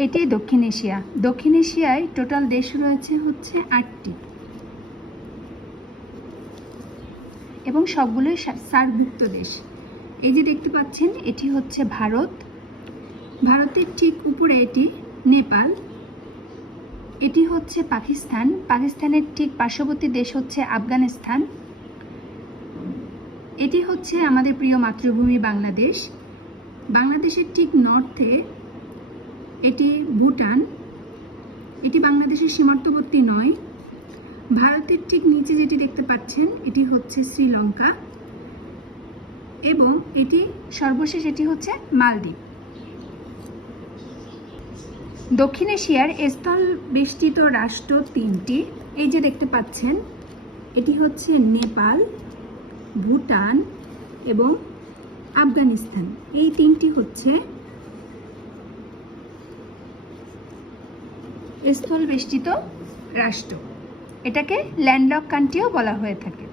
এটি দক্ষিণ এশিয়া। দক্ষিণ এশিয়ায় টোটাল দেশ রয়েছে হচ্ছে আটটি। এবং সবগুলোই সা- সার্কভুক্ত দেশ। এই যে দেখতে পাচ্ছেন, এটি হচ্ছে ভারত। ভারতের ঠিক উপরে এটি নেপাল। এটি হচ্ছে পাকিস্তান। পাকিস্তানের ঠিক পার্শ্ববর্তী দেশ হচ্ছে আফগানিস্তান। এটি হচ্ছে আমাদের প্রিয় মাতৃভূমি বাংলাদেশ। বাংলাদেশের ঠিক নর্থে এটি ভুটান। এটি বাংলাদেশের সীমান্তবর্তী নয়। ভারতের ঠিক নিচে যেটি দেখতে পাচ্ছেন, এটি হচ্ছে শ্রীলঙ্কা। এবং এটি সর্বশেষ এটি হচ্ছে মালদ্বীপ। দক্ষিণ এশিয়ার স্থল বেষ্টিত রাষ্ট্র তিনটি। এই যে দেখতে পাচ্ছেন, এটি হচ্ছে নেপাল, ভুটান এবং আফগানিস্তান। এই তিনটি হচ্ছে স্থল বেষ্টিত রাষ্ট্র। এটাকে ল্যান্ডলক কান্ট্রিও বলা হয়ে থাকে।